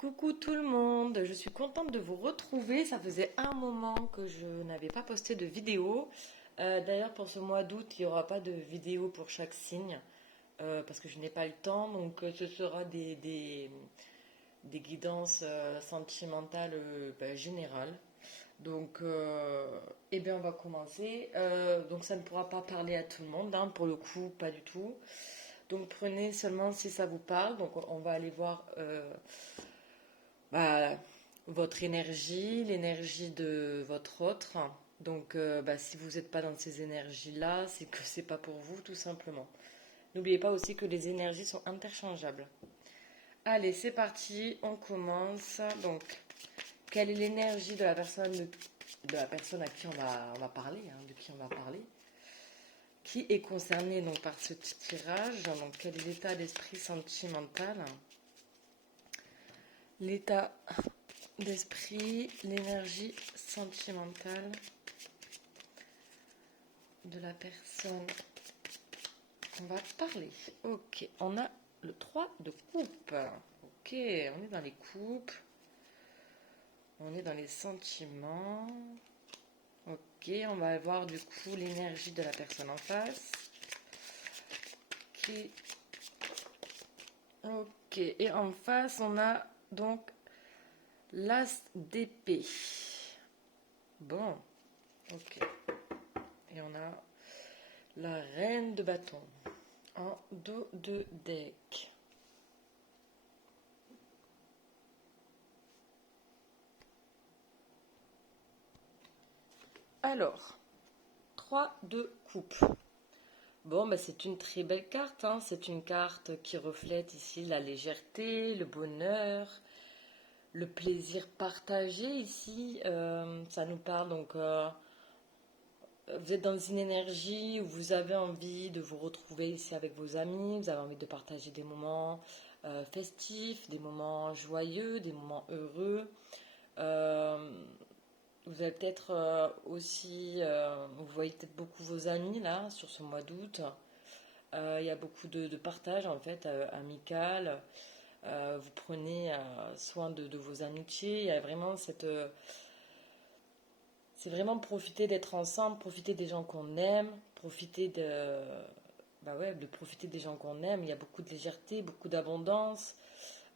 Coucou tout le monde, je suis contente de vous retrouver. Ça faisait un moment que je n'avais pas posté de vidéo. D'ailleurs, pour ce mois d'août, il n'y aura pas de vidéo pour chaque signe parce que je n'ai pas le temps. Donc, ce sera des guidances sentimentales générales. Donc, eh bien, on va commencer. Donc, ça ne pourra pas parler à tout le monde, hein, pour le coup, pas du tout. Donc, prenez seulement si ça vous parle. Donc, on va aller voir. Bah, votre énergie, l'énergie de votre autre. Donc, si vous n'êtes pas dans ces énergies-là, c'est que c'est pas pour vous, tout simplement. N'oubliez pas aussi que les énergies sont interchangeables. Allez, c'est parti, on commence. Donc, quelle est l'énergie de la personne à qui on va parler, hein, de qui on va parler, qui est concernée donc par ce petit tirage. Donc, quel est l'état d'esprit sentimental, l'état d'esprit, l'énergie sentimentale de la personne qu'on va parler. Ok, on a le 3 de coupe. Ok, on est dans les coupes. On est dans les sentiments. Ok, on va voir du coup l'énergie de la personne en face. Ok. Ok, et en face, on a donc l'as d'épée. Bon, ok. Et on a la reine de bâton en dos de deck. Alors, 3 de coupe. Bon, c'est une très belle carte, hein. C'est une carte qui reflète ici la légèreté, le bonheur, le plaisir partagé ici. Ça nous parle donc, vous êtes dans une énergie où vous avez envie de vous retrouver ici avec vos amis, vous avez envie de partager des moments festifs, des moments joyeux, des moments heureux. Euh, Vous avez peut-être aussi, vous voyez peut-être beaucoup vos amis là sur ce mois d'août. Il y a beaucoup de partage en fait amical. Vous prenez soin de vos amitiés. Il y a vraiment c'est vraiment profiter d'être ensemble, profiter des gens qu'on aime, profiter de profiter des gens qu'on aime. Il y a beaucoup de légèreté, beaucoup d'abondance.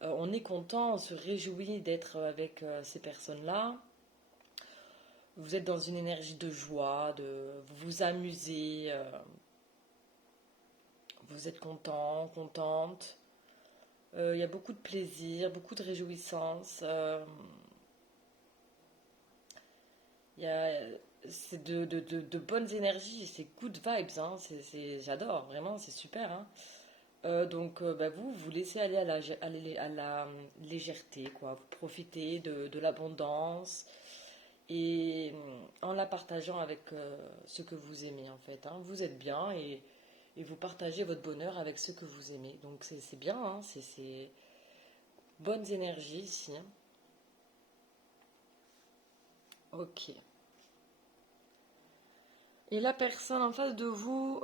On est content, on se réjouit d'être avec ces personnes-là. Vous êtes dans une énergie de joie, vous vous amusez, vous êtes content, contente. Il y a beaucoup de plaisir, beaucoup de réjouissance. Il y a, c'est de bonnes énergies, c'est good vibes, hein, j'adore, vraiment, c'est super, hein. Donc, vous laissez aller à la légèreté, quoi. Vous profitez de l'abondance et en la partageant avec ceux que vous aimez, en fait, hein. Vous êtes bien et vous partagez votre bonheur avec ceux que vous aimez. Donc, c'est bien, hein, c'est bonnes énergies ici, hein. Ok. Et la personne en face de vous,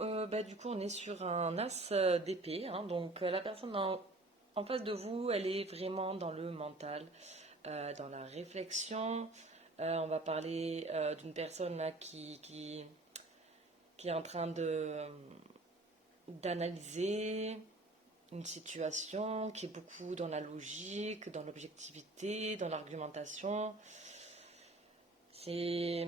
du coup, on est sur un as d'épée, hein. Donc, la personne en face de vous, elle est vraiment dans le mental, dans la réflexion. On va parler d'une personne là qui est en train d'analyser une situation, qui est beaucoup dans la logique, dans l'objectivité, dans l'argumentation. C'est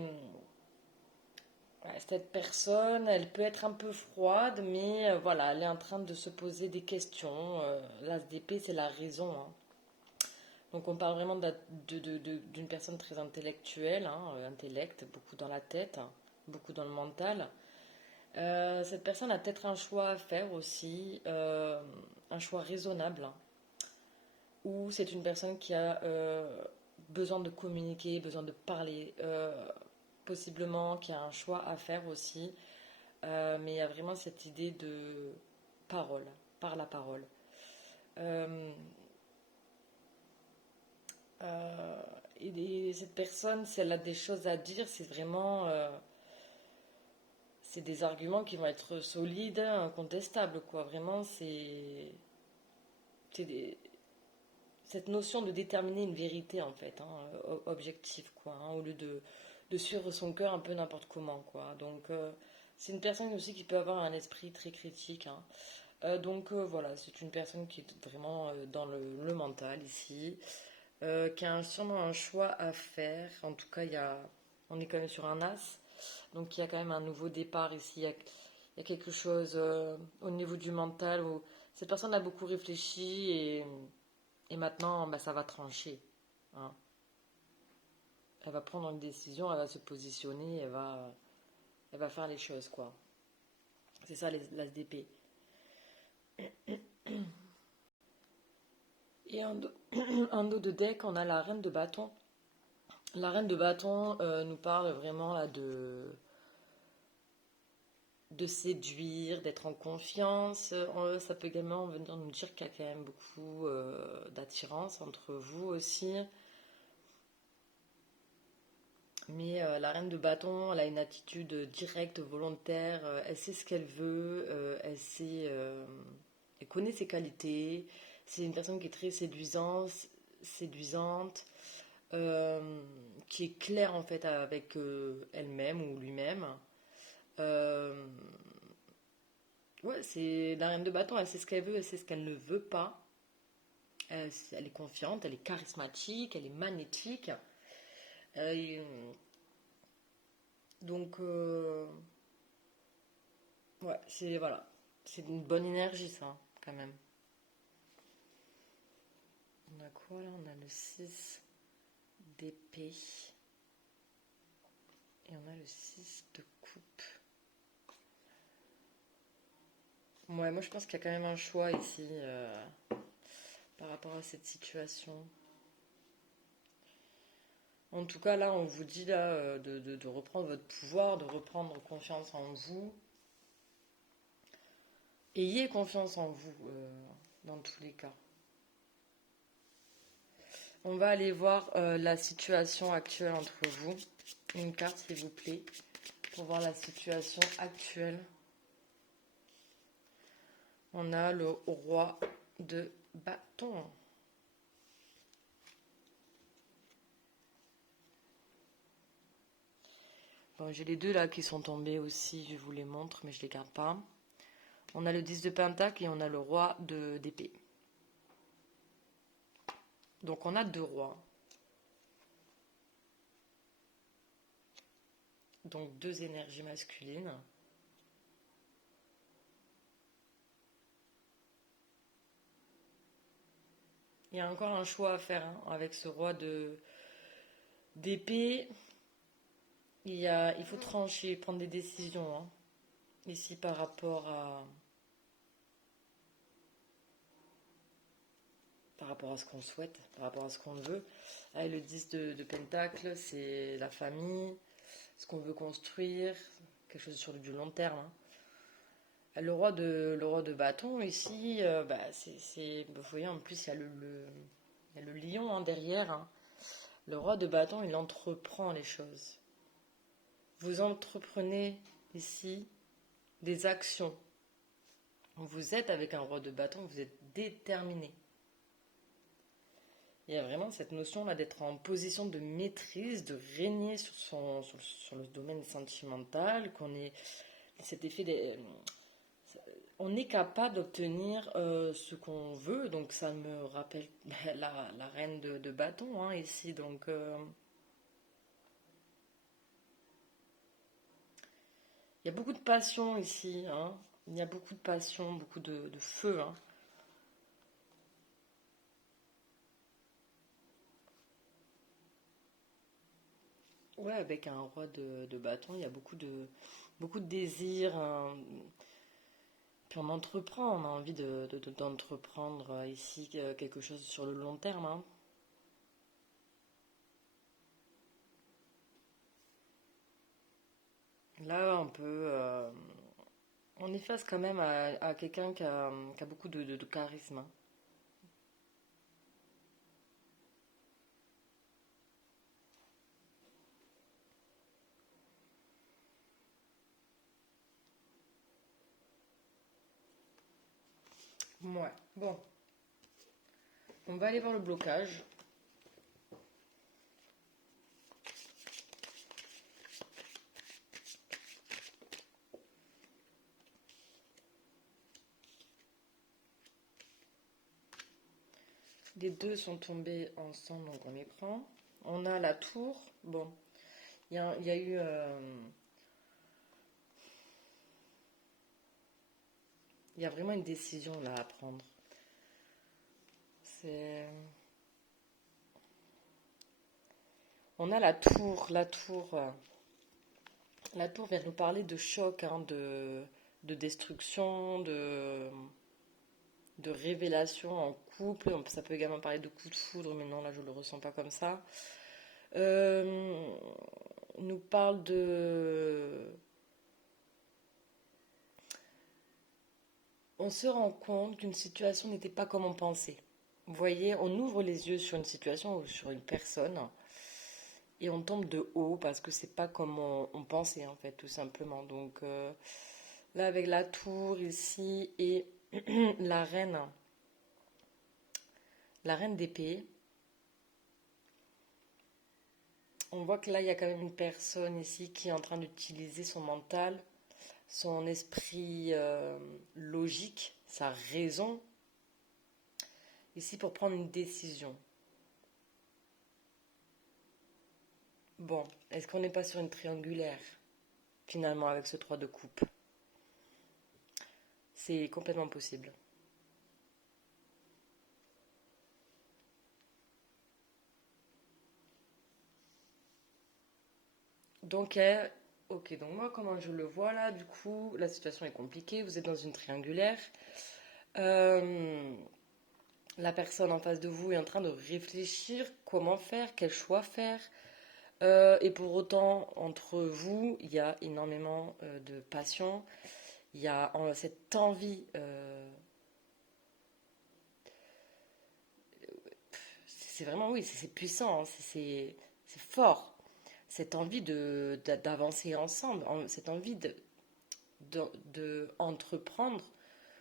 Ouais, cette personne, elle peut être un peu froide, mais voilà, elle est en train de se poser des questions. L'as d'épée, c'est la raison, hein. Donc on parle vraiment d'une personne très intellectuelle, hein, intellect, beaucoup dans la tête, hein, beaucoup dans le mental. Cette personne a peut-être un choix à faire aussi, un choix raisonnable, hein, ou c'est une personne qui a besoin de communiquer, besoin de parler, possiblement qui a un choix à faire aussi. Mais il y a vraiment cette idée de parole, par la parole. Euh, euh, et cette personne, si elle a des choses à dire, c'est vraiment, c'est des arguments qui vont être solides, incontestables, quoi. Vraiment, c'est des- cette notion de déterminer une vérité en fait, hein, objective quoi, hein, au lieu de suivre son cœur un peu n'importe comment quoi. Donc c'est une personne aussi qui peut avoir un esprit très critique, hein. Donc voilà, c'est une personne qui est vraiment dans le mental ici, qui a sûrement un choix à faire. En tout cas, on est quand même sur un as, donc il y a quand même un nouveau départ ici. Il y a quelque chose au niveau du mental où cette personne a beaucoup réfléchi et maintenant bah, ça va trancher, hein. Elle va prendre une décision, elle va se positionner, elle va faire les choses quoi. C'est ça l'as d'épée. Et un dos de deck, on a la reine de bâton. La reine de bâton nous parle vraiment là, de séduire, d'être en confiance. Ça peut également venir nous dire qu'il y a quand même beaucoup d'attirance entre vous aussi. Mais la reine de bâton, elle a une attitude directe, volontaire. Elle sait ce qu'elle veut. Elle connaît ses qualités. C'est une personne qui est très séduisante, qui est claire en fait avec elle-même ou lui-même. Euh, ouais, c'est la reine de bâton, elle sait ce qu'elle veut, elle sait ce qu'elle ne veut pas. Elle est confiante, elle est charismatique, elle est magnétique. Euh, donc, ouais, c'est voilà, c'est une bonne énergie ça, hein, quand même. On a quoi là? On a le 6 d'épée et on a le 6 de coupe. Ouais, moi je pense qu'il y a quand même un choix ici par rapport à cette situation. En tout cas, là, on vous dit là, de reprendre votre pouvoir, de reprendre confiance en vous. Ayez confiance en vous, dans tous les cas. On va aller voir la situation actuelle entre vous. Une carte, s'il vous plaît, pour voir la situation actuelle. On a le roi de bâton. Bon, j'ai les deux là qui sont tombés aussi, je vous les montre, mais je les garde pas. On a le 10 de pentacle et on a le roi d'épée. Donc on a deux rois. Donc deux énergies masculines. Il y a encore un choix à faire, hein, avec ce roi d'épée. Il faut trancher, prendre des décisions, hein, ici par rapport à ce qu'on souhaite, par rapport à ce qu'on veut. Là, le 10 de pentacle, c'est la famille, ce qu'on veut construire, quelque chose sur du long terme, hein. Le roi de bâton, ici, bah, vous voyez, en plus, il y a le lion, hein, derrière, hein. Le roi de bâton, il entreprend les choses. Vous entreprenez ici des actions. Vous êtes avec un roi de bâton, vous êtes déterminé. Il y a vraiment cette notion-là d'être en position de maîtrise, de régner sur le domaine sentimental, qu'on est cet effet on est capable d'obtenir ce qu'on veut. Donc ça me rappelle la reine de bâton, hein, ici. Donc il y a beaucoup de passion ici, hein. Il y a beaucoup de passion, beaucoup de feu, hein. Ouais, avec un roi de bâton, il y a beaucoup de désirs, hein. Puis on entreprend, on a envie d'entreprendre ici quelque chose sur le long terme, hein. Là, on est face quand même à quelqu'un qui a beaucoup de charisme, hein. Ouais, bon, On va aller voir le blocage. Les deux sont tombés ensemble, donc on les prend. On a la tour. Bon, il y a eu... il y a vraiment une décision là à prendre. C'est... On a la tour. La tour vient nous parler de choc, hein, de destruction, de révélation en couple. Ça peut également parler de coup de foudre, mais non, là je ne le ressens pas comme ça. Euh, nous parle de... On se rend compte qu'une situation n'était pas comme on pensait. Vous voyez, on ouvre les yeux sur une situation ou sur une personne et on tombe de haut parce que c'est pas comme on pensait en fait, tout simplement. Donc là, avec la tour ici et la reine, la reine d'épée, on voit que là, il y a quand même une personne ici qui est en train d'utiliser son mental, son esprit logique, sa raison, ici pour prendre une décision. Bon, est-ce qu'on n'est pas sur une triangulaire, finalement, avec ce 3 de coupe? C'est complètement possible. Donc, ok, donc moi, comment je le vois là, du coup, la situation est compliquée, vous êtes dans une triangulaire. Euh, la personne en face de vous est en train de réfléchir comment faire, quel choix faire. Et pour autant, entre vous, il y a énormément de passion. Il y a cette envie, c'est vraiment, oui, c'est puissant, hein, c'est fort. Cette envie d'avancer ensemble, cette envie de entreprendre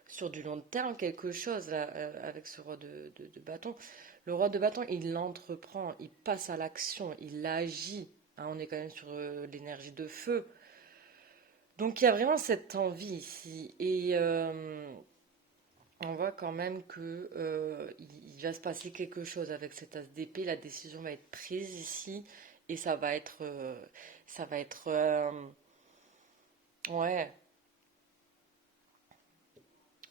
sur du long terme quelque chose là, avec ce roi de bâton. Le roi de bâton, il entreprend, il passe à l'action, il agit. Hein, on est quand même sur l'énergie de feu. Donc il y a vraiment cette envie ici. Et on voit quand même que il va se passer quelque chose avec cet as d'épée. La décision va être prise ici. Et ça va être, ouais.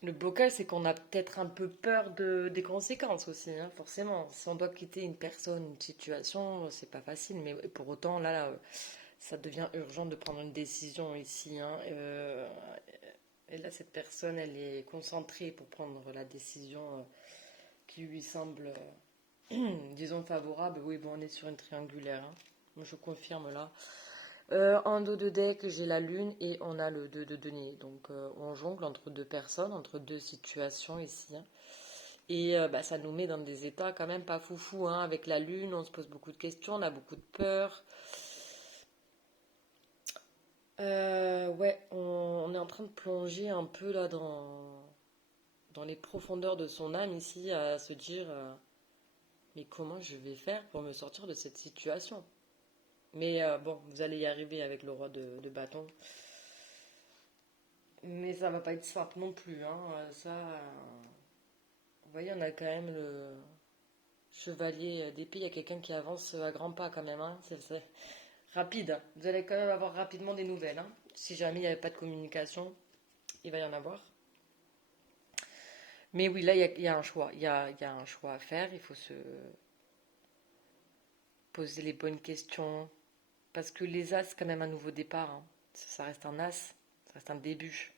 Le blocage, c'est qu'on a peut-être un peu peur des conséquences aussi, hein, forcément. Si on doit quitter une personne, une situation, c'est pas facile, mais pour autant, là, ça devient urgent de prendre une décision ici, hein. Et là, cette personne, elle est concentrée pour prendre la décision qui lui semble, disons, favorable. Oui, bon, on est sur une triangulaire, hein. Moi, je confirme là. En dos de deck, j'ai la lune et on a le 2 de denier. Donc on jongle entre deux personnes, entre deux situations ici, hein. Et bah, ça nous met dans des états quand même pas foufou, hein. Avec la lune, on se pose beaucoup de questions, on a beaucoup de peur. Ouais, on est en train de plonger un peu là dans les profondeurs de son âme ici, à se dire mais comment je vais faire pour me sortir de cette situation? Mais bon, vous allez y arriver avec le roi de bâton. Mais ça va pas être simple non plus, hein. Vous voyez, on a quand même le chevalier d'épée. Il y a quelqu'un qui avance à grands pas quand même, hein. C'est rapide, hein. Vous allez quand même avoir rapidement des nouvelles, hein. Si jamais il n'y avait pas de communication, il va y en avoir. Mais oui, là, il y a un choix. Il y a un choix à faire. Il faut se poser les bonnes questions. Parce que les as, c'est quand même un nouveau départ, hein. Ça reste un as. Ça reste un début.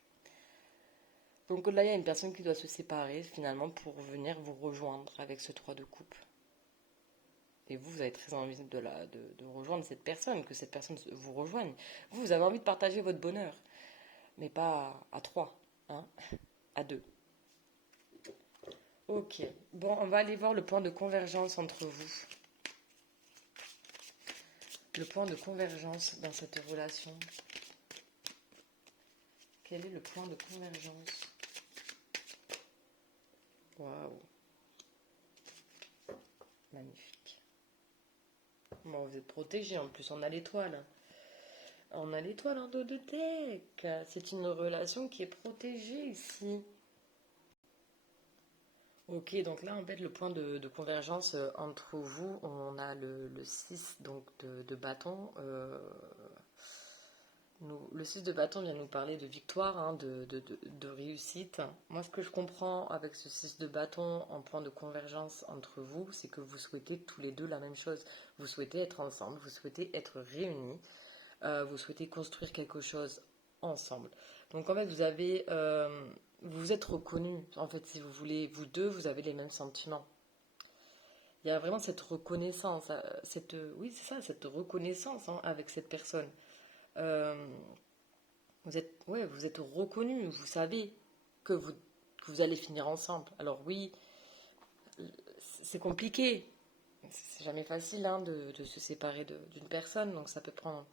Donc là, il y a une personne qui doit se séparer finalement pour venir vous rejoindre avec ce 3 de coupe. Et vous, vous avez très envie de rejoindre cette personne, que cette personne vous rejoigne. Vous avez envie de partager votre bonheur, mais pas à 3, hein, à 2. Ok, bon, on va aller voir le point de convergence entre vous. Le point de convergence dans cette relation. Quel est le point de convergence? Waouh. Magnifique. Bon, vous êtes protégé, en plus on a l'étoile. On a l'étoile en dos de deck. C'est une relation qui est protégée ici. Ok, donc là, en fait, le point de convergence entre vous, on a le 6 donc, de bâton. Le 6 de bâton vient nous parler de victoire, hein, de réussite. Moi, ce que je comprends avec ce 6 de bâton en point de convergence entre vous, c'est que vous souhaitez tous les deux la même chose. Vous souhaitez être ensemble, vous souhaitez être réunis, vous souhaitez construire quelque chose ensemble. Donc, en fait, vous êtes reconnus. En fait, si vous voulez, vous deux, vous avez les mêmes sentiments. Il y a vraiment cette reconnaissance, oui, c'est ça, cette reconnaissance, hein, avec cette personne. Euh, vous êtes reconnus, vous savez que vous allez finir ensemble. Alors oui, c'est compliqué. C'est jamais facile, hein, de se séparer d'une personne, donc ça peut prendre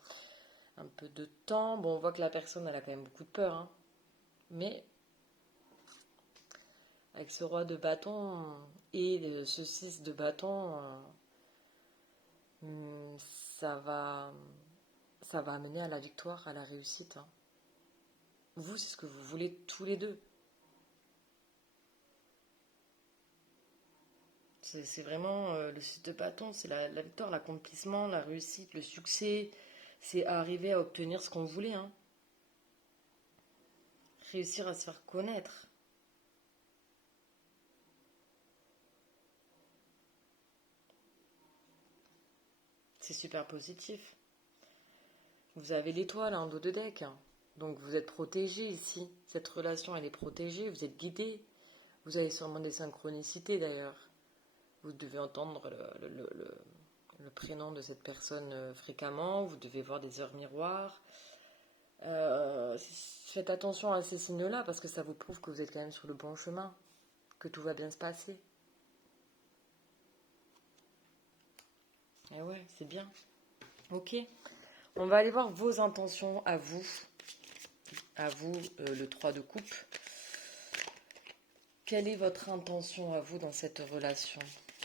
un peu de temps. Bon, on voit que la personne, elle a quand même beaucoup de peur, hein. Mais avec ce roi de bâton et ce 6 de bâton, ça va, ça va amener à la victoire, à la réussite, hein. Vous, c'est ce que vous voulez tous les deux. C'est vraiment le 6 de bâton, c'est la victoire, l'accomplissement, la réussite, le succès. C'est arriver à obtenir ce qu'on voulait, hein. Réussir à se faire connaître. C'est super positif. Vous avez l'étoile en dos de deck, hein. Donc vous êtes protégé ici. Cette relation, elle est protégée, vous êtes guidé. Vous avez sûrement des synchronicités d'ailleurs. Vous devez entendre le prénom de cette personne fréquemment. Vous devez voir des heures miroirs. Faites attention à ces signes-là parce que ça vous prouve que vous êtes quand même sur le bon chemin, que tout va bien se passer. Et ouais, c'est bien. Ok. On va aller voir vos intentions à vous. À vous, le 3 de coupe. Quelle est votre intention à vous dans cette relation?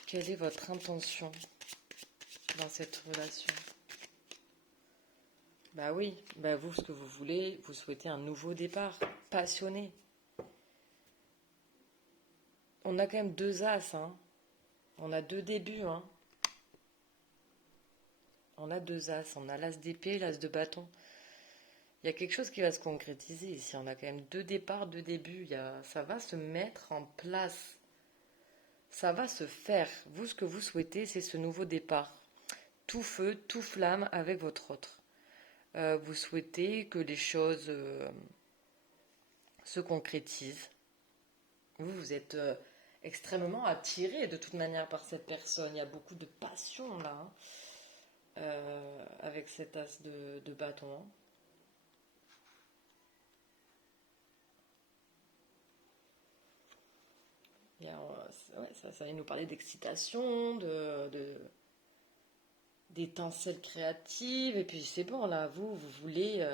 Quelle est votre intention dans cette relation? Bah oui, bah vous, ce que vous voulez, vous souhaitez un nouveau départ, passionné. On a quand même deux as, hein. On a deux débuts, hein. On a deux as, on a l'as d'épée, l'as de bâton. Il y a quelque chose qui va se concrétiser ici. On a quand même deux départs, deux débuts. Ça va se mettre en place. Ça va se faire. Vous, ce que vous souhaitez, c'est ce nouveau départ. Tout feu, tout flamme avec votre autre. Vous souhaitez que les choses se concrétisent. Vous êtes extrêmement attiré de toute manière par cette personne. Il y a beaucoup de passion là, hein, avec cet as de bâton. Ça va nous parler d'excitation, d'étincelles créatives, et puis c'est bon là, vous voulez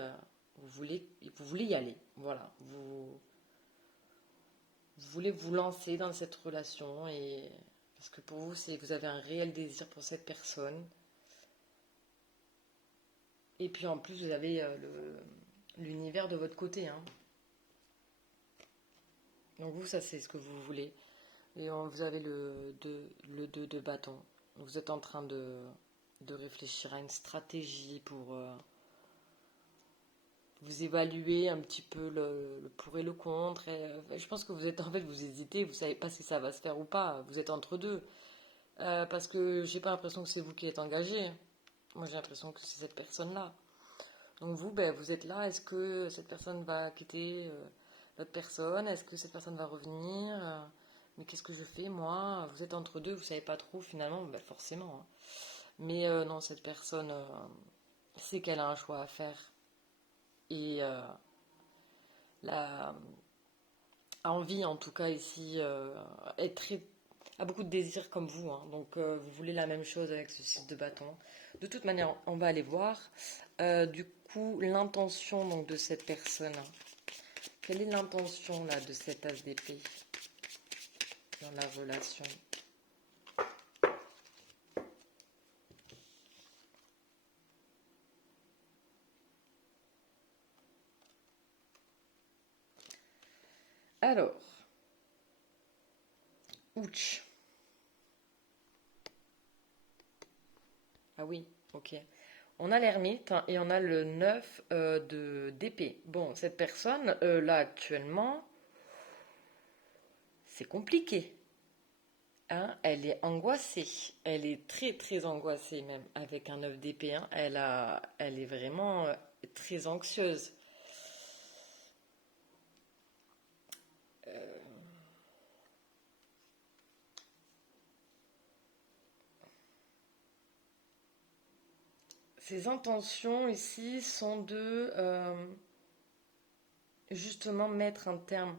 y aller, voilà, vous voulez vous lancer dans cette relation, et parce que pour vous, vous avez un réel désir pour cette personne, et puis en plus vous avez l'univers de votre côté, hein. Donc vous, ça c'est ce que vous voulez. Et vous avez le 2 de bâton. Vous êtes en train de réfléchir à une stratégie pour vous évaluer un petit peu le pour et le contre. Et, je pense que vous hésitez, vous savez pas si ça va se faire ou pas. Vous êtes entre deux. Parce que j'ai pas l'impression que c'est vous qui êtes engagé. Moi j'ai l'impression que c'est cette personne-là. Donc vous, vous êtes là. Est-ce que cette personne va quitter l'autre personne? Est-ce que cette personne va revenir? Mais qu'est-ce que je fais moi? Vous êtes entre deux, vous savez pas trop finalement, forcément, hein. Mais non, cette personne sait qu'elle a un choix à faire et la, a envie en tout cas ici, a beaucoup de désirs comme vous, hein. Donc vous voulez la même chose avec ce 6 de bâton. De toute manière, on va aller voir. Du coup, l'intention donc de cette personne. Quelle est l'intention là de cet as d'épée dans la relation? Alors, ouch. Ah oui, ok. On a l'ermite hein, et on a le 9 d'épée. Bon, cette personne, là, actuellement, c'est compliqué. Hein, elle est angoissée. Elle est très, très angoissée même, avec un 9 d'épée. Hein. Elle est vraiment très anxieuse. Ses intentions ici sont de justement mettre un terme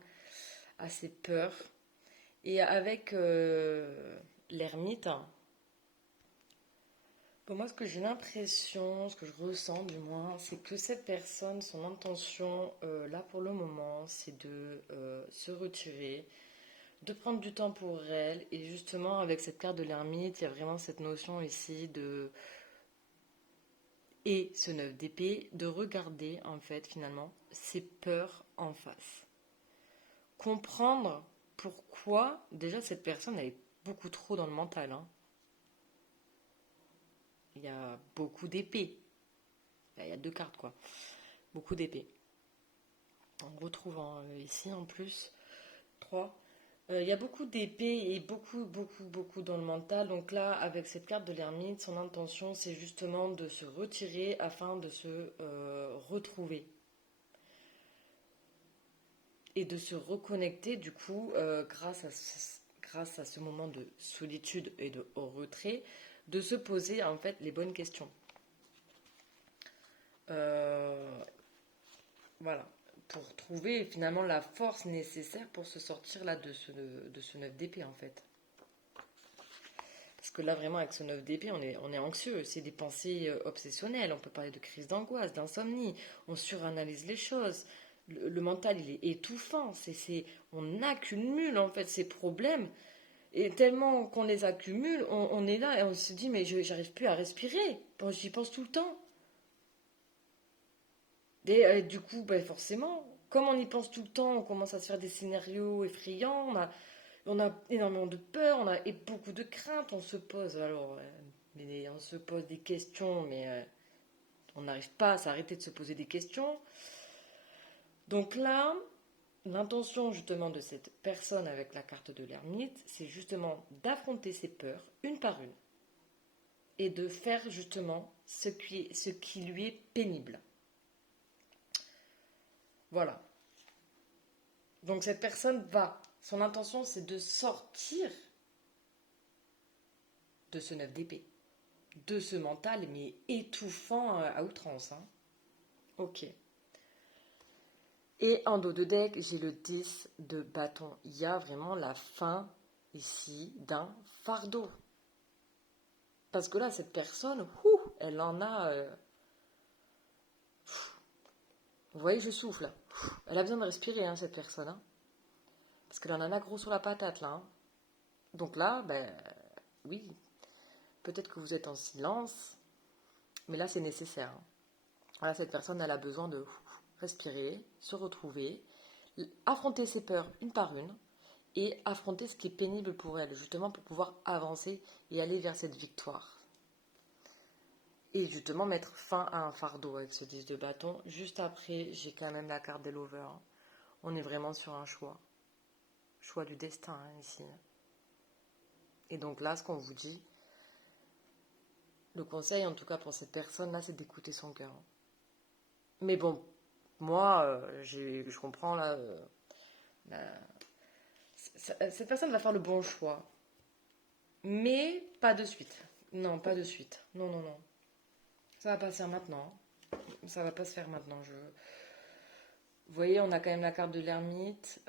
à ses peurs. Et avec l'ermite, hein, pour moi, ce que j'ai l'impression, ce que je ressens du moins, c'est que cette personne, son intention, là pour le moment, c'est de se retirer, de prendre du temps pour elle. Et justement, avec cette carte de l'ermite, il y a vraiment cette notion ici de... Et ce 9 d'épée, de regarder en fait finalement ses peurs en face. Comprendre pourquoi déjà cette personne elle est beaucoup trop dans le mental. Hein. Il y a beaucoup d'épées. Là, il y a deux cartes quoi. Beaucoup d'épées. On retrouve ici en plus 3. Il y a beaucoup d'épées et beaucoup dans le mental. Donc là, avec cette carte de l'ermite, son intention, c'est justement de se retirer afin de se retrouver. Et de se reconnecter, du coup, grâce à ce moment de solitude et de retrait, de se poser, en fait, les bonnes questions. Euh, voilà. Pour trouver, finalement, la force nécessaire pour se sortir, là, de ce 9 d'épée, en fait. Parce que là, vraiment, avec ce 9 d'épée, on est anxieux. C'est des pensées obsessionnelles. On peut parler de crise d'angoisse, d'insomnie. On suranalyse les choses. Le mental, il est étouffant. On accumule, en fait, ces problèmes. Et tellement qu'on les accumule, on est là et on se dit, mais j'arrive plus à respirer. Bon, j'y pense tout le temps. Et du coup, ben, forcément, comme on y pense tout le temps, on commence à se faire des scénarios effrayants. On a énormément de peur, on a et beaucoup de craintes, on se pose on se pose des questions, mais on n'arrive pas à s'arrêter de se poser des questions. Donc là, l'intention justement de cette personne avec la carte de l'ermite, c'est justement d'affronter ses peurs une par une et de faire justement ce qui lui est pénible. Voilà. Donc cette personne va. Son intention, c'est de sortir de ce 9 d'épée, de ce mental, mais étouffant à outrance. Hein. Ok. Et en dos de deck, j'ai le 10 de bâton. Il y a vraiment la fin ici d'un fardeau. Parce que là, cette personne, elle en a... vous voyez, je souffle. Elle a besoin de respirer, hein, cette personne. Hein. Parce qu'elle en a gros sur la patate, là. Hein. Donc là, ben, oui, peut-être que vous êtes en silence, mais là, c'est nécessaire. Hein. Voilà, cette personne, elle a besoin de respirer, se retrouver, affronter ses peurs une par une, et affronter ce qui est pénible pour elle, justement pour pouvoir avancer et aller vers cette victoire. Et justement mettre fin à un fardeau avec ce 10 de bâton. Juste après, j'ai quand même la carte des lovers. On est vraiment sur un choix. Choix du destin hein, ici. Et donc là, ce qu'on vous dit, le conseil en tout cas pour cette personne-là, c'est d'écouter son cœur. Mais bon, moi, je comprends là... cette personne va faire le bon choix. Mais pas de suite. Non, pas de suite. Non, non, non. Ça va pas se faire maintenant. Ça va pas se faire maintenant. Vous voyez, on a quand même la carte de l'ermite.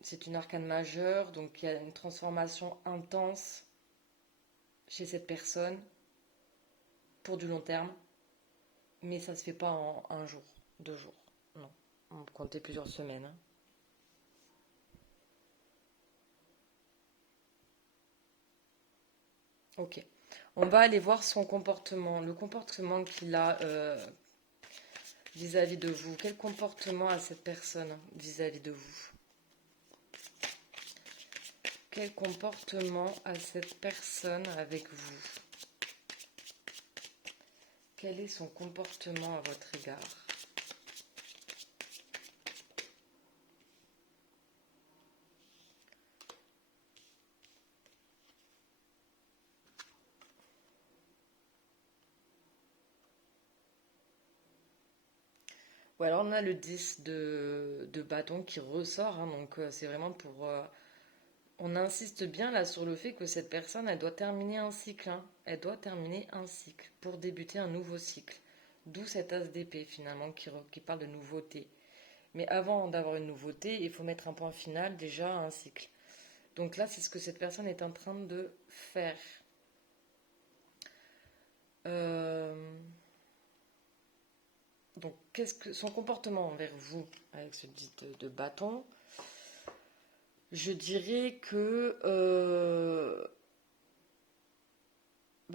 C'est une arcane majeure, donc il y a une transformation intense chez cette personne pour du long terme. Mais ça se fait pas en un jour, 2 jours. Non. On peut compter plusieurs semaines. Hein. Ok. On va aller voir son comportement, le comportement qu'il a vis-à-vis de vous. Quel comportement a cette personne vis-à-vis de vous? quel comportement a cette personne avec vous? Quel est son comportement à votre égard? Ou alors on a le 10 de bâton qui ressort, hein, donc c'est vraiment pour... on insiste bien là sur le fait que cette personne, elle doit terminer un cycle, hein. Elle doit terminer un cycle pour débuter un nouveau cycle. D'où cet as d'épée finalement qui parle de nouveauté. Mais avant d'avoir une nouveauté, il faut mettre un point final déjà à un cycle. Donc là, c'est ce que cette personne est en train de faire. Euh, Donc, qu'est-ce que son comportement envers vous avec ce dit de bâton? Je dirais que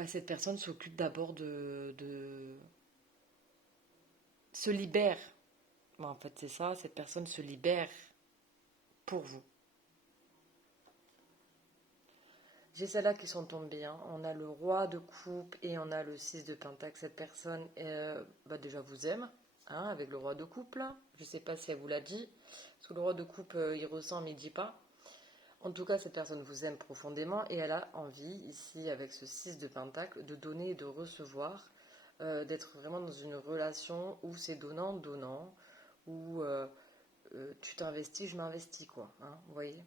cette personne s'occupe d'abord se libère. En fait, c'est ça, cette personne se libère pour vous. J'ai celles-là qui sont tombées, hein. On a le roi de coupe et on a le 6 de pentacle. Cette personne, déjà vous aime, hein, avec le roi de coupe là. Je ne sais pas si elle vous l'a dit. Parce que le roi de coupe, il ressent mais il ne dit pas. En tout cas, cette personne vous aime profondément et elle a envie, ici, avec ce 6 de pentacle, de donner et de recevoir, d'être vraiment dans une relation où c'est donnant-donnant, où tu t'investis, je m'investis, quoi. Hein, vous voyez?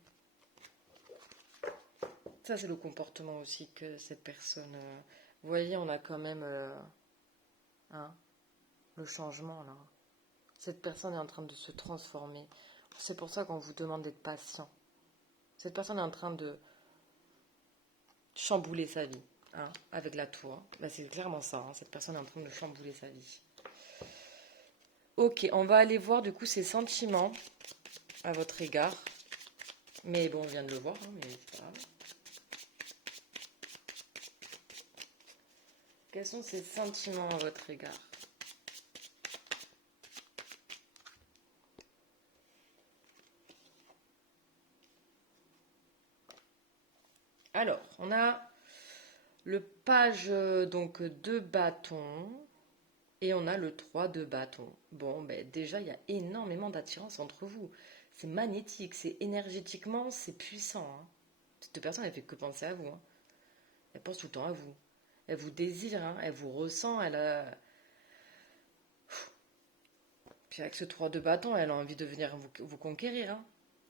Ça, c'est le comportement aussi que cette personne... vous voyez, on a quand même hein, le changement, là. Cette personne est en train de se transformer. C'est pour ça qu'on vous demande d'être patient. Cette personne est en train de chambouler sa vie, hein, avec la tour. C'est clairement ça, hein, cette personne est en train de chambouler sa vie. Ok, on va aller voir du coup ses sentiments à votre égard. Mais bon, on vient de le voir, hein, mais c'est pas grave. Quels sont ses sentiments à votre égard? Alors, on a le page donc de bâton et on a le 3 de bâton. Bon, déjà, il y a énormément d'attirance entre vous. C'est magnétique, c'est énergétiquement, c'est puissant. Hein. Cette personne, elle fait que penser à vous. Hein. Elle pense tout le temps à vous. Elle vous désire, hein, elle vous ressent, Puis avec ce 3 de bâton, elle a envie de venir vous conquérir. Hein.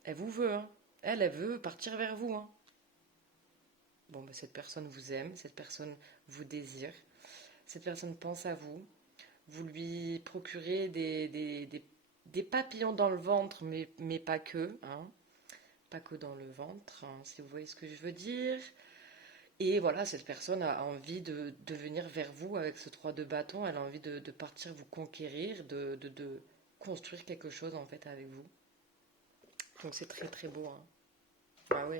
Elle vous veut. Hein. Elle veut partir vers vous. Hein. Bon, cette personne vous aime, cette personne vous désire, cette personne pense à vous. Vous lui procurez des papillons dans le ventre, mais pas que. Hein. Pas que dans le ventre, hein, si vous voyez ce que je veux dire. Et voilà, cette personne a envie de venir vers vous avec ce 3 de bâton. Elle a envie de partir vous conquérir, de construire quelque chose en fait avec vous. Donc c'est très très beau. Hein. Ah oui.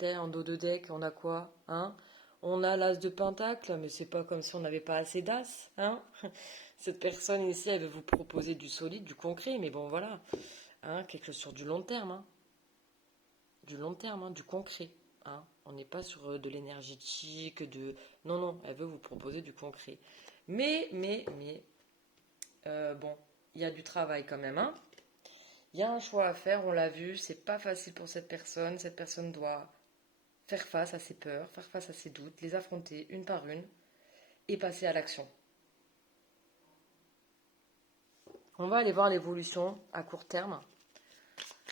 En dos de deck, on a quoi, hein? On a l'as de pentacle, mais c'est pas comme si on n'avait pas assez d'as, hein? Cette personne ici, elle veut vous proposer du solide, du concret, mais bon voilà, hein, quelque chose sur du long terme, hein? Du long terme, hein, du concret, hein? On n'est pas sur de l'énergétique, non, non, elle veut vous proposer du concret. Mais, bon, il y a du travail quand même, hein? Il y a un choix à faire, on l'a vu, c'est pas facile pour cette personne. Cette personne doit faire face à ses peurs, faire face à ses doutes, les affronter une par une et passer à l'action. On va aller voir l'évolution à court terme.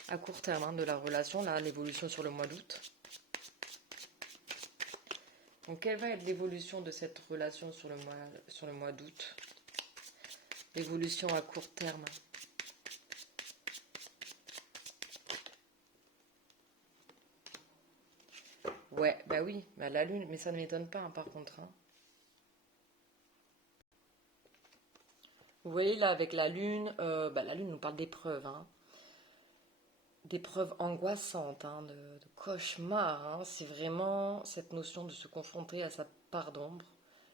À court terme hein, de la relation, là, l'évolution sur le mois d'août. Donc, quelle va être l'évolution de cette relation sur le mois d'août? L'évolution à court terme. Ouais, bah oui, la lune, mais ça ne m'étonne pas hein, par contre. Hein. Vous voyez là avec la lune nous parle d'épreuves. Hein. D'épreuves angoissantes, hein, de cauchemars. Hein. C'est vraiment cette notion de se confronter à sa part d'ombre.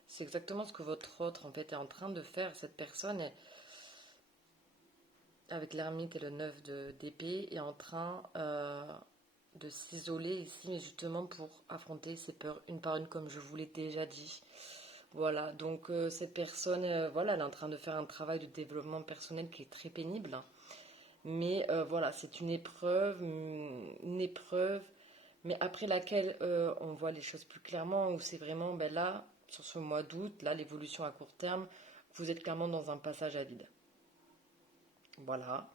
C'est exactement ce que votre autre en fait est en train de faire. Cette personne, avec l'ermite et le 9 d'épée, est en train de s'isoler ici, mais justement pour affronter ses peurs une par une, comme je vous l'ai déjà dit. Voilà, donc cette personne, voilà, elle est en train de faire un travail de développement personnel qui est très pénible. Mais voilà, c'est une épreuve, mais après laquelle on voit les choses plus clairement, où c'est vraiment, ben là, sur ce mois d'août, là, l'évolution à court terme, vous êtes clairement dans un passage à vide. Voilà.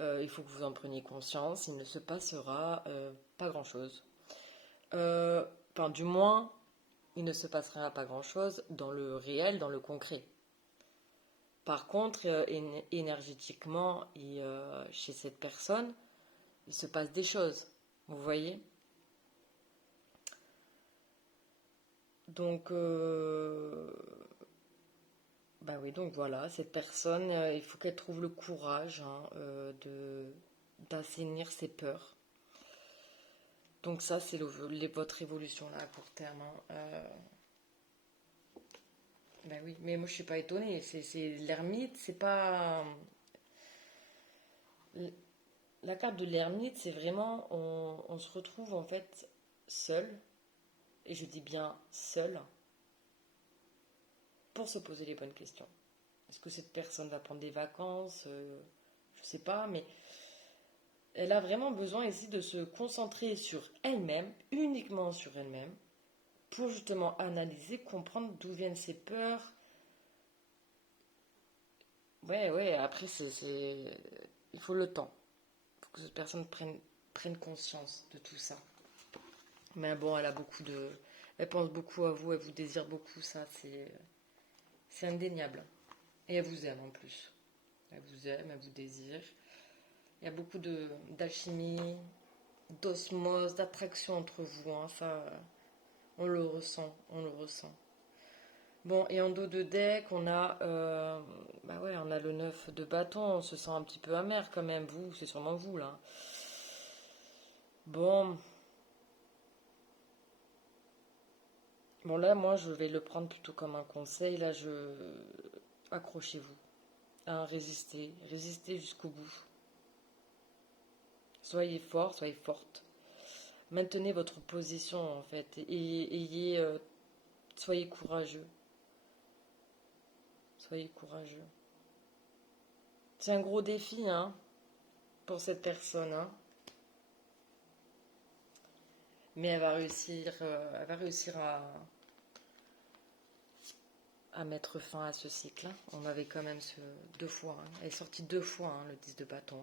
Il faut que vous en preniez conscience, il ne se passera pas grand-chose. Enfin, du moins, il ne se passera pas grand-chose dans le réel, dans le concret. Par contre, énergétiquement, chez cette personne, il se passe des choses. Vous voyez? Donc, bah oui, donc voilà, cette personne, il faut qu'elle trouve le courage hein, d'assainir ses peurs. Donc ça, c'est votre évolution là à court terme. Hein. Ben oui, mais moi je suis pas étonnée. C'est l'ermite, c'est pas la carte de l'ermite, c'est vraiment on se retrouve en fait seul, et je dis bien seul, pour se poser les bonnes questions. Est-ce que cette personne va prendre des vacances? Je sais pas, mais elle a vraiment besoin ici de se concentrer sur elle-même, uniquement sur elle-même, pour justement analyser, comprendre d'où viennent ses peurs. Ouais, ouais, après, il faut le temps. Il faut que cette personne prenne conscience de tout ça. Mais bon, elle a beaucoup de... Elle pense beaucoup à vous, elle vous désire beaucoup, ça, c'est indéniable. Et elle vous aime en plus. Elle vous aime, elle vous désire. Il y a beaucoup d'alchimie, d'osmose, d'attraction entre vous. Hein, ça, on le ressent, on le ressent. Bon, et en dos de deck, bah ouais, on a le 9 de bâton. On se sent un petit peu amer quand même. Vous, c'est sûrement vous là. Bon, bon là, moi, je vais le prendre plutôt comme un conseil. Là, accrochez-vous, hein, résistez jusqu'au bout. Soyez fort, soyez forte. Maintenez votre position en fait. Soyez courageux. Soyez courageux. C'est un gros défi, hein, pour cette personne, hein. Mais elle va réussir à mettre fin à ce cycle. On avait quand même deux fois. Hein. Elle est sortie deux fois, hein, le 10 de bâton.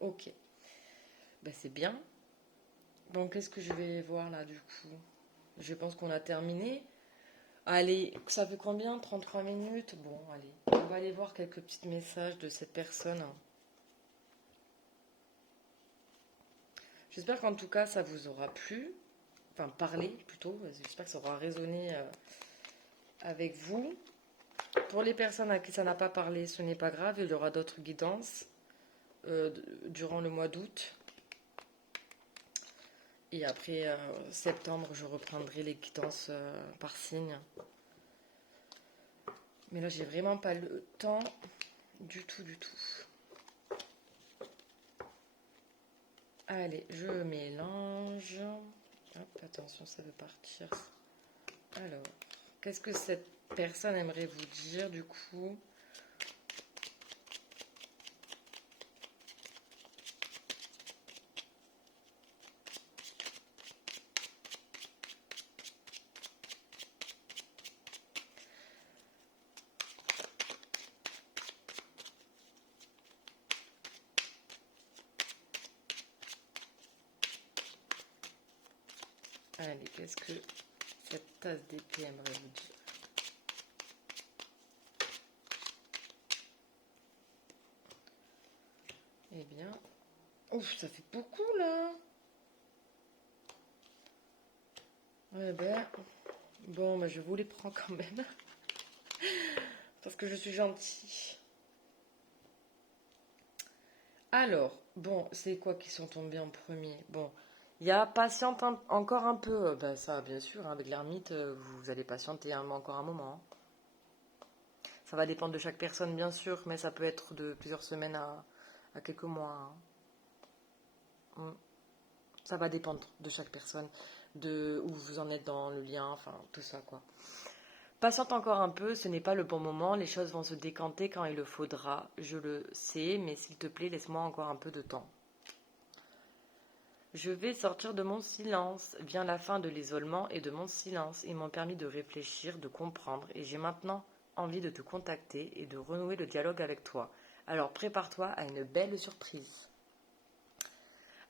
Ok. Ben, c'est bien. Bon, qu'est-ce que je vais voir là du coup? Je pense qu'on a terminé. Allez, ça fait combien? 33 minutes? Bon, allez. On va aller voir quelques petits messages de cette personne. J'espère qu'en tout cas ça vous aura plu. Enfin, parlé plutôt. J'espère que ça aura résonné avec vous. Pour les personnes à qui ça n'a pas parlé, ce n'est pas grave. Il y aura d'autres guidances durant le mois d'août. Et après septembre, je reprendrai les guidances par signe. Mais là, j'ai vraiment pas le temps du tout, du tout. Allez, je mélange. Hop, attention, ça veut partir. Alors, qu'est-ce que cette personne aimerait vous dire du coup? Allez, qu'est-ce que cette tasse d'épée aimerait vous dire? Eh bien, ouf, ça fait beaucoup là. Ouais ben, bon, ben, je vous les prends quand même. Parce que je suis gentille. Alors, bon, c'est quoi qui sont tombés en premier? Bon, il y a patiente encore un peu. Ben ça, bien sûr, hein, avec l'ermite, vous allez patienter encore un moment. Hein. Ça va dépendre de chaque personne, bien sûr, mais ça peut être de plusieurs semaines à quelques mois. Hein. Ça va dépendre de chaque personne, de où vous en êtes dans le lien, enfin tout ça quoi. Patiente encore un peu, ce n'est pas le bon moment, les choses vont se décanter quand il le faudra, je le sais, mais s'il te plaît, laisse-moi encore un peu de temps. Je vais sortir de mon silence, vient la fin de l'isolement et de mon silence. Ils m'ont permis de réfléchir, de comprendre, et j'ai maintenant envie de te contacter et de renouer le dialogue avec toi. Alors prépare-toi à une belle surprise.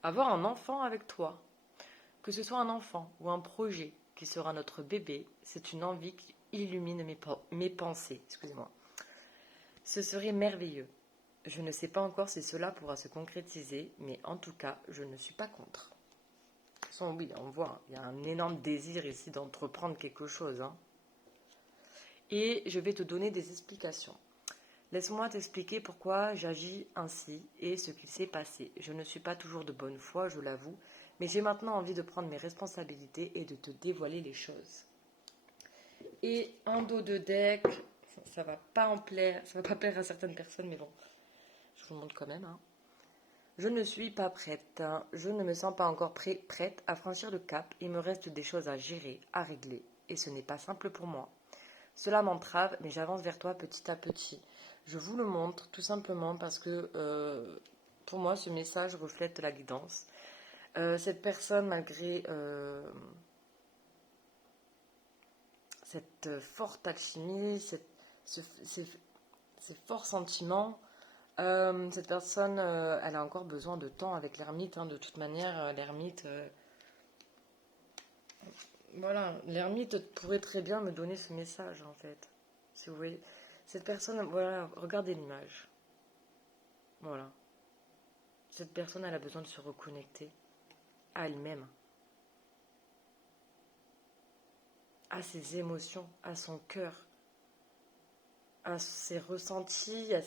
Avoir un enfant avec toi, que ce soit un enfant ou un projet qui sera notre bébé, c'est une envie qui illumine mes pensées. Excusez-moi. Ce serait merveilleux. Je ne sais pas encore si cela pourra se concrétiser, mais en tout cas, je ne suis pas contre. Oui, on voit, il y a un énorme désir ici d'entreprendre quelque chose. Hein. Et je vais te donner des explications. Laisse-moi t'expliquer pourquoi j'agis ainsi et ce qu'il s'est passé. Je ne suis pas toujours de bonne foi, je l'avoue, mais j'ai maintenant envie de prendre mes responsabilités et de te dévoiler les choses. Et un dos de deck, ça va pas en plaire, ça va pas plaire à certaines personnes, mais bon, je vous montre quand même. Hein. Je ne suis pas prête, je ne me sens pas encore prête à franchir le cap, il me reste des choses à gérer, à régler, et ce n'est pas simple pour moi. Cela m'entrave, mais j'avance vers toi petit à petit. Je vous le montre tout simplement parce que pour moi ce message reflète la guidance. Cette personne, malgré cette forte alchimie, ces forts sentiments, cette personne, elle a encore besoin de temps avec l'ermite. Hein. De toute manière, l'ermite, voilà, l'ermite pourrait très bien me donner ce message en fait. Si vous voyez, cette personne, voilà, regardez l'image. Voilà, cette personne, elle a besoin de se reconnecter à elle-même, à ses émotions, à son cœur, à ses ressentis. Il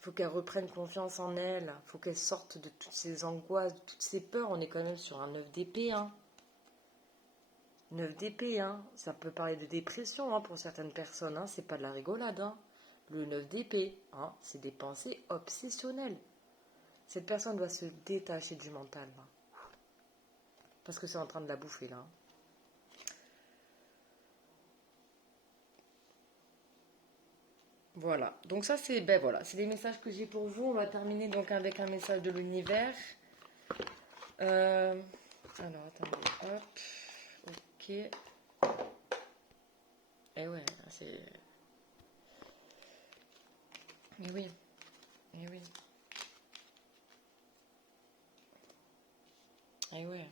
faut qu'elle reprenne confiance en elle. Il faut qu'elle sorte de toutes ces angoisses, de toutes ces peurs. On est quand même sur un 9 d'épée, hein. 9 d'épée, hein. Ça peut parler de dépression hein, pour certaines personnes. Hein. C'est pas de la rigolade. Hein. Le 9 d'épée, hein, c'est des pensées obsessionnelles. Cette personne doit se détacher du mental. Là. Parce que c'est en train de la bouffer, là. Voilà. Donc ça, c'est voilà, c'est les messages que j'ai pour vous. On va terminer donc avec un message de l'univers. Alors, attendez. Hop. Ok. Eh ouais, c'est... Eh oui. Eh oui. Eh ouais.